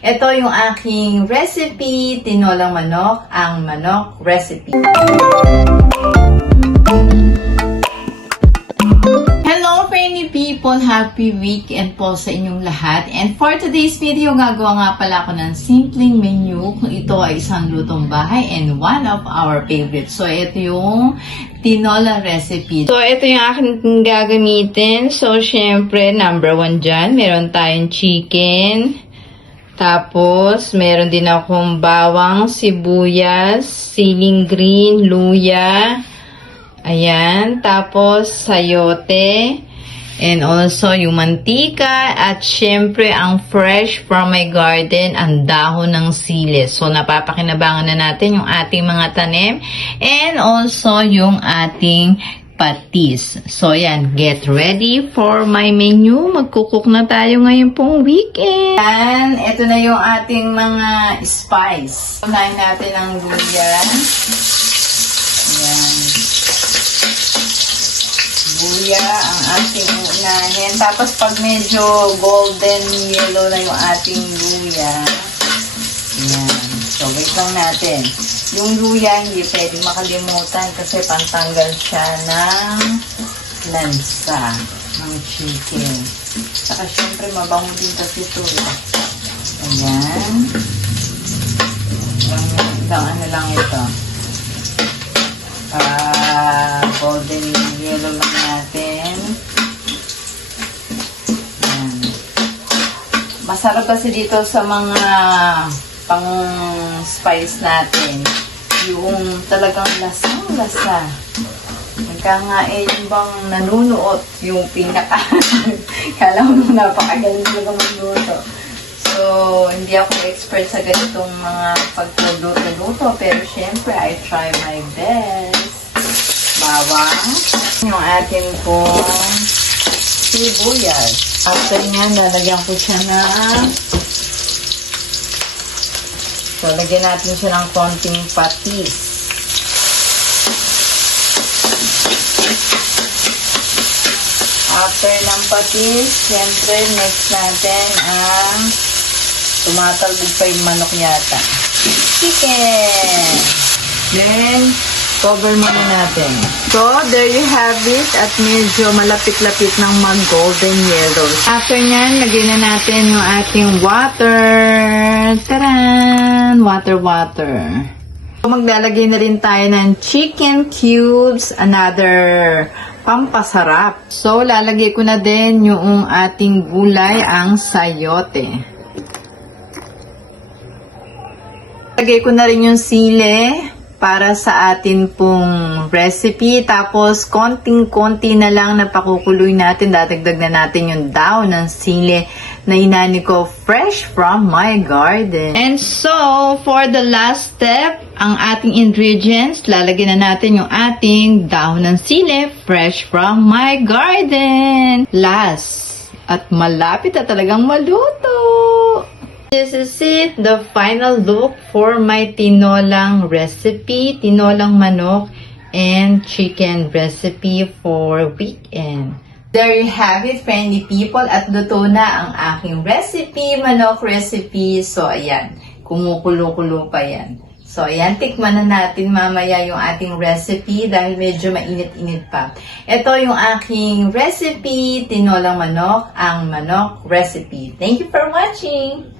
Ito yung aking recipe, tinolang manok, ang manok recipe. Hello friendly people! Happy weekend po sa inyong lahat. And for today's video, gagawa nga pala ako ng simpleng menu. Kung ito ay isang lutong bahay and one of our favorites. So ito yung tinola recipe. So ito yung aking gagamitin. So syempre, number 1 dyan, meron tayong chicken. Tapos, meron din akong bawang, sibuyas, siling green, luya. Ayan. Tapos, sayote. And also, yung mantika. At syempre, ang fresh from my garden, ang dahon ng sili. So, napapakinabangan na natin yung ating mga tanim. And also, yung ating patis. So, yan. Get ready for my menu. Magkukook na tayo ngayon pong weekend. Yan. Ito na yung ating mga spice. Unahin natin ang luya. Yan. Luya ang ating unahin. Tapos, pag medyo golden yellow na yung ating luya. Yan. So, wait lang natin. Yung luya, hindi pwede makalimutan kasi pantanggal siya ng lansa ng chicken. Saka syempre mabango din kasi ito. Ayan. Ilang ano lang ito. Golden yellow lang natin. Ayan. Masarap kasi dito sa mga pang spice natin. Yung talagang lasang-lasa. Nagkangain yung bang nanunuot yung pinaka. Kala mo napakagaling talaga magluto. So, hindi ako expert sa ganitong mga pagluto-luto. Pero syempre, I try my best. Bawang. Yung atin pong sibuyas. After nyan, lalagyan ko siya na so, lagyan natin siya ng konting patis. After ng patis, siyempre, next natin ang tumatalbog pa yung manok yata. Chicken! Then, cover muna natin. So, there you have it. At medyo malapit-lapit ng mag-golden yellow. After nyan, lagyan na natin yung ating water. Taran! Water. So, maglalagay na rin tayo ng chicken cubes. Another pampasarap. So, lalagay ko na din yung ating gulay, ang sayote. Lagay ko na rin yung sili para sa atin pong recipe. Tapos, konting-konti na lang na pakukuloy natin. Dadagdag na natin yung daon ng sili na inani ko fresh from my garden. And so, for the last step, ang ating ingredients, lalagyan na natin yung ating daon ng sili fresh from my garden. Last, at malapit na talagang maluto. This is it, the final look for my tinolang recipe, tinolang manok and chicken recipe for weekend. There you have it, friendly people, at luto na ang aking recipe, manok recipe. So, ayan, kumukulo-kulo pa yan. So, ayan, tikman na natin mamaya yung ating recipe dahil medyo mainit-init pa. Ito yung aking recipe, tinolang manok, ang manok recipe. Thank you for watching!